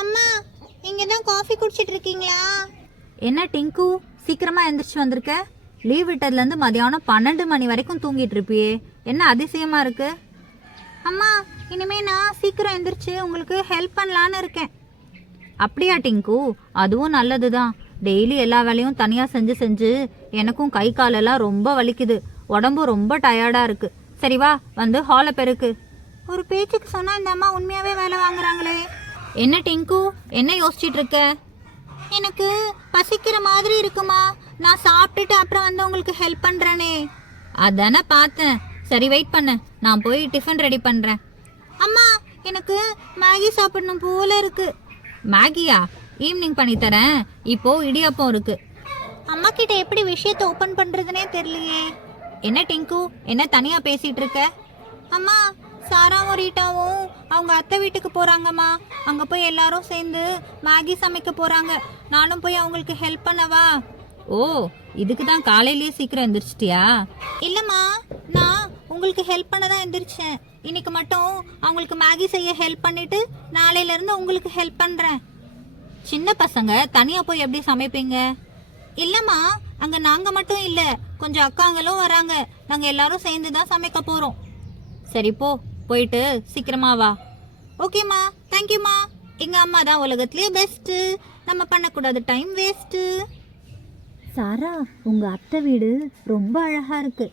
அம்மா, இங்கே தான் காஃபி குடிச்சிட்டு இருக்கீங்களா? என்ன டிங்கு, சீக்கிரமா எந்திரிச்சு வந்திருக்க? லீவ் விட்டதுலேருந்து மதியானம் 12 மணி வரைக்கும் தூங்கிட்டு இருப்பியே, என்ன அதிசயமா இருக்கு? அம்மா, இனிமே நான் சீக்கிரம் எந்திரிச்சு உங்களுக்கு ஹெல்ப் பண்ணலான்னு இருக்கேன். அப்படியா டிங்கு, அதுவும் நல்லது தான். டெய்லி எல்லா வேலையும் தனியாக செஞ்சு செஞ்சு எனக்கும் கை காலெல்லாம் ரொம்ப வலிக்குது, உடம்பு ரொம்ப டயர்டாக இருக்கு. சரி வா, வந்து ஹாலை பெருக்கு. ஒரு பேச்சுக்கு சொன்னா இந்த அம்மா உண்மையாவே வேலை வாங்குறாங்களே. என்ன டிங்கு, என்ன யோசிச்சுட்டு இருக்க? எனக்கு பசிக்கிற மாதிரி இருக்குமா, நான் சாப்பிட்டுட்டு அப்புறம் வந்து உங்களுக்கு ஹெல்ப் பண்றேனே. அதானே பார்த்தேன். சரி வெயிட் பண்ண, நான் போய் டிஃபன் ரெடி பண்ணுறேன். அம்மா, எனக்கு மேகி சாப்பிடணும் போல இருக்கு. மேகியா? ஈவினிங் பண்ணி தரேன். இப்போ இடியாப்பம் இருக்கு. அம்மா கிட்ட எப்படி விஷயத்தை ஓப்பன் பண்றதுனே தெரியலையே. என்ன டிங்கு, என்ன தனியா பேசிட்டு இருக்க? அம்மா, சாராவும் ரீட்டாவும் அவங்க அத்தை வீட்டுக்கு போறாங்கம்மா. அங்க போய் எல்லாரும் சேர்ந்து மேகி சமைக்க போறாங்க. நானும் போய் அவங்களுக்கு ஹெல்ப் பண்ணவா? ஓ, இதுக்கு தான் காலையிலேயே சீக்கிரம் எந்திரிச்சிட்டியா? இல்லம்மா, நான் உங்களுக்கு ஹெல்ப் பண்ண தான் எந்திரிச்சேன். இன்னைக்கு மட்டும் அவங்களுக்கு மேகி செய்ய ஹெல்ப் பண்ணிட்டு நாளையில இருந்து உங்களுக்கு ஹெல்ப் பண்றேன். சின்ன பசங்க தனியா போய் எப்படி சமைப்பீங்க? இல்லம்மா, அங்க நாங்க மட்டும் இல்ல, கொஞ்சம் அக்காங்களும் வராங்க. நாங்க எல்லாரும் சேர்ந்து தான் சமைக்க போறோம். சரி போ, போயிட்டு சீக்கிரமா வா. ஓகேம்மா, தேங்க்யூம்மா. எங்க அம்மா தான் உலகத்திலேயே பெஸ்ட். நம்ம பண்ணக்கூடாது டைம் வேஸ்ட். சாரா, உங்க அத்தை வீடு ரொம்ப அழகா இருக்கு.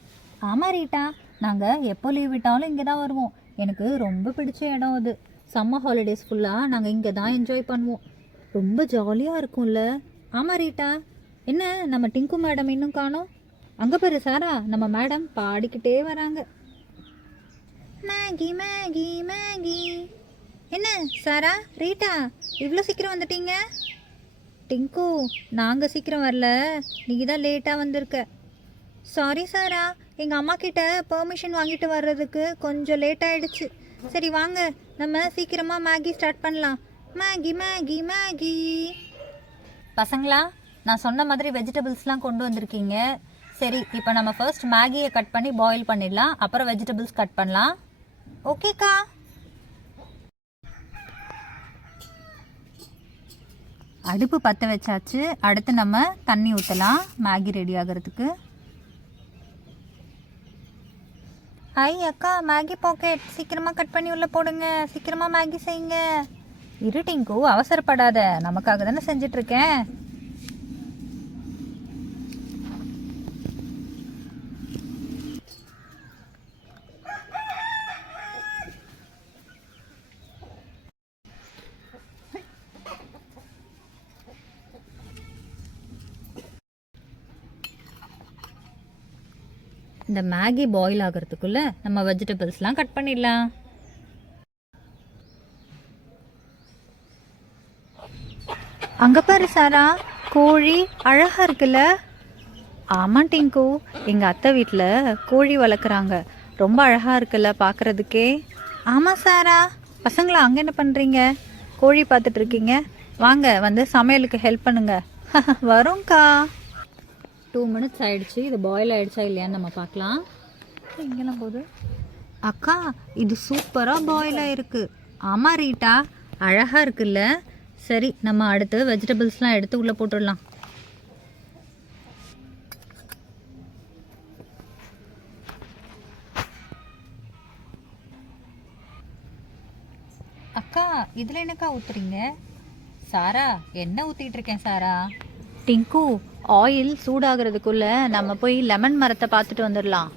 ஆமா ரீட்டா, நாங்க எப்போ லீவ் விட்டாலும் இங்கே தான் வருவோம். எனக்கு ரொம்ப பிடிச்ச இடம் அது. சம்மர் ஹாலிடேஸ் ஃபுல்லாக நாங்கள் இங்கே தான் என்ஜாய் பண்ணுவோம். ரொம்ப ஜாலியாக இருக்கும்ல? ஆமாம் ரீட்டா. என்ன நம்ம டிங்கு மேடம் இன்னும் காணோம்? அங்கே பாரு சாரா, நம்ம மேடம் பாடிக்கிட்டே வராங்க. Maggi Maggi Maggi. என்ன சாரா, ரீட்டா, இவ்வளோ சீக்கிரம் வந்துட்டீங்க? டிங்கு, நாங்கள் சீக்கிரம் வரல, நீங்கள் தான் லேட்டாக வந்திருக்க. சாரி சாரா, எங்கள் அம்மா கிட்ட பெர்மிஷன் வாங்கிட்டு வர்றதுக்கு கொஞ்சம் லேட் ஆயிடுச்சு. சரி வாங்க, நம்ம சீக்கிரமாக மேகி ஸ்டார்ட் பண்ணலாம். Maggi Maggi Maggi. பசங்களா, நான் சொன்ன மாதிரி வெஜிடபிள்ஸ்லாம் கொண்டு வந்திருக்கீங்க. சரி, இப்போ நம்ம ஃபர்ஸ்ட் மேகியை கட் பண்ணி பாயில் பண்ணிடலாம், அப்புறம் வெஜிடபிள்ஸ் கட் பண்ணலாம். ஓகேக்கா. அடுப்பு பற்ற வச்சாச்சு. அடுத்து நம்ம தண்ணி ஊற்றலாம் மேகி ரெடி ஆகிறதுக்கு. ஹை அக்கா, மேகி பாக்கெட் சீக்கிரமாக கட் பண்ணி உள்ளே போடுங்க. சீக்கிரமாக மேகி செய்யுங்க. இரு டிங்கு, அவசரப்படாத, நமக்காக தானே செஞ்சிட்ருக்கேன். இந்த மேகி பாயில் ஆகிறதுக்குள்ள நம்ம வெஜிடபிள்ஸ்லாம் கட் பண்ணிடலாம். அங்கே பாரு சாரா, கோழி அழகாக இருக்குல்ல? ஆமாம் டிங்கு, எங்கள் அத்தை வீட்டில் கோழி வளர்க்குறாங்க. ரொம்ப அழகாக இருக்குல்ல பார்க்குறதுக்கே? ஆமாம் சாரா. பசங்களா, அங்கே என்ன பண்ணுறீங்க? கோழி பார்த்துட்டு இருக்கீங்க? வாங்க வந்து சமையலுக்கு ஹெல்ப் பண்ணுங்க. வரோம்க்கா. 2 minutes ஆயிடுச்சு. இது பாயில் ஆயிடுச்சா இல்லையான்னு நம்ம பார்க்கலாம். இங்கெல்லாம் போகுது. அக்கா, இது சூப்பராக பாயில் ஆயிருக்கு. ஆமாம் ரீட்டா, அழகாக இருக்குல்ல? சரி, நம்ம அடுத்து வெஜிடபிள்ஸ்லாம் எடுத்து உள்ளே போட்டுடலாம். அக்கா, இதில் என்னக்கா ஊற்றுறீங்க? சாரா, என்ன ஊற்றிட்டு இருக்கேன் சாரா? டிங்கு, ஆயில் சூடாகிறதுக்குள்ள நம்ம போய் லெமன் மரத்தை பார்த்துட்டு வந்துடலாம்.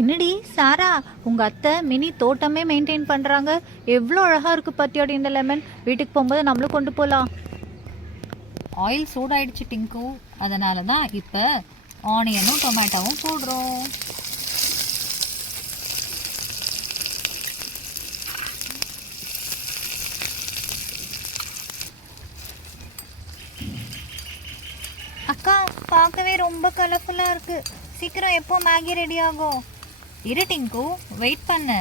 என்னடி சாரா, உங்கள் அத்தை மினி தோட்டமே மெயின்டைன் பண்ணுறாங்க. எவ்வளோ அழகாக இருக்குது பத்தியோட இந்த லெமன். வீட்டுக்கு போகும்போது நம்மளும் கொண்டு போகலாம். ஆயில் சூடாயிடுச்சு டிங்கு, அதனால தான் இப்போ ஆனியனும் டொமேட்டோவும் போடுறோம். அக்கா, பார்க்கவே ரொம்ப கலர்ஃபுல்லாக இருக்குது. சீக்கிரம் எப்போ மேகி ரெடி ஆகும்? இரு டிங்கு, வெயிட் பண்ணு.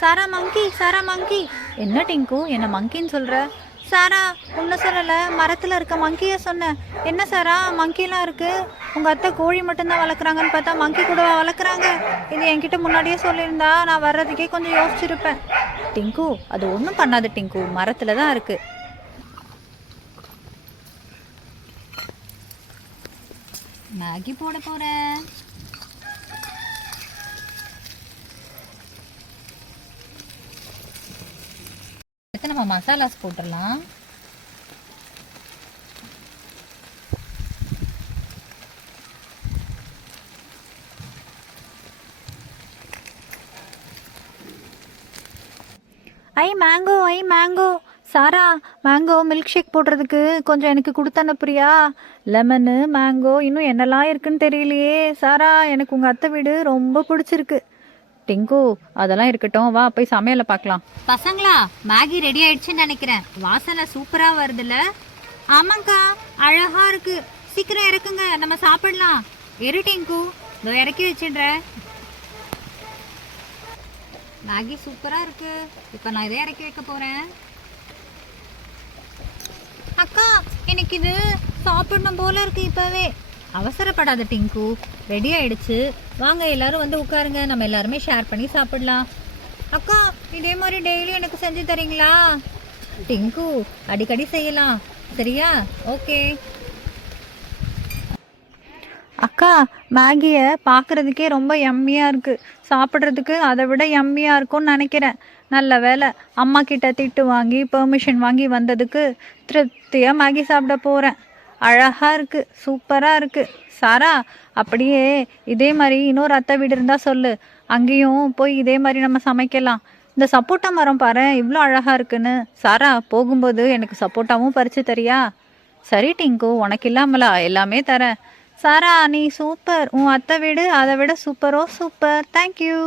சாரா மங்கி, சாரா மங்கி. என்ன டிங்கு, என்ன மங்கின்னு சொல்கிற? சாரா ஒன்றும் சொல்லலை, மரத்தில் இருக்க மங்கியை சொன்னேன். என்ன சாரா மங்கிலாம் இருக்குது? உங்கள் அத்தை கோழி மட்டும்தான் வளர்க்குறாங்கன்னு பார்த்தா மங்கி கூட வளர்க்குறாங்க. இது என்கிட்ட முன்னாடியே சொல்லியிருந்தா நான் வர்றதுக்கே கொஞ்சம் யோசிச்சிருப்பேன். டிங்கு, அது ஒன்றும் பண்ணாது டிங்கு, மரத்தில் தான் இருக்குது. மேகி போட போகிறேன். அடுத்து நம்ம மசாலாஸ் போட்டுடலாம். ஐ மேங்கோ. சாரா, மேங்கோ மில்க் ஷேக் போடுறதுக்கு கொஞ்சம் எனக்கு கொடுத்து அனுப்புறியா? லெமனு, மேங்கோ, இன்னும் என்னெல்லாம் இருக்குன்னு தெரியலையே. சாரா, எனக்கு உங்கள் அத்தை வீடு ரொம்ப பிடிச்சிருக்கு. டிங்கு, அதெல்லாம் இருக்கட்டும், வா போய் சமையலை பார்க்கலாம். பசங்களா, மேகி ரெடி ஆயிடுச்சுன்னு நினைக்கிறேன். வாசனை சூப்பராக வருதுல்ல? ஆமாங்க்கா, அழகாக இருக்குது. சீக்கிரம் இறக்குங்க, நம்ம சாப்பிடலாம். இரு டிங்கு, இதோ இறக்கி வச்சிடுறேன். மேகி சூப்பராக இருக்கு. இப்போ நான் இதை இறக்கி வைக்க போகிறேன். அக்கா, எனக்கு இது சாப்பிடணும் போல இருக்கு இப்போவே. அவசரப்படாத டிங்கு, ரெடி ஆயிடுச்சு. வாங்க எல்லாரும் வந்து உட்காருங்க, நம்ம எல்லாருமே ஷேர் பண்ணி சாப்பிடலாம். அக்கா, இதே மாதிரி டெய்லி எனக்கு செஞ்சு தரீங்களா? டிங்கு, அடிக்கடி செய்யலாம், சரியா? ஓகே. அக்கா, மேகியை பார்க்குறதுக்கே ரொம்ப யம்மியாக இருக்குது. சாப்பிட்றதுக்கு அதை விட யம்மியாக இருக்கும்னு நினைக்கிறேன். நல்ல வேலை, அம்மா கிட்ட திட்டு வாங்கி பெர்மிஷன் வாங்கி வந்ததுக்கு திருப்தியாக மேகி சாப்பிட போகிறேன். அழகாக இருக்குது, சூப்பராக இருக்குது. சாரா, அப்படியே இதே மாதிரி இன்னொரு அத்தை வீடு இருந்தால் சொல்லு, அங்கேயும் போய் இதே மாதிரி நம்ம சமைக்கலாம். இந்த சப்போட்டா மரம் பாரு, இவ்வளோ அழகாக இருக்குன்னு. சாரா, போகும்போது எனக்கு சப்போட்டாவும் பறித்து தரியா? சரி டிங்கு, உனக்கு இல்லாமலா, எல்லாமே தரேன். சாரா, நீ சூப்பர். உன் அத்தை வீடு அதை விட சூப்பரோ சூப்பர். தேங்க்யூ.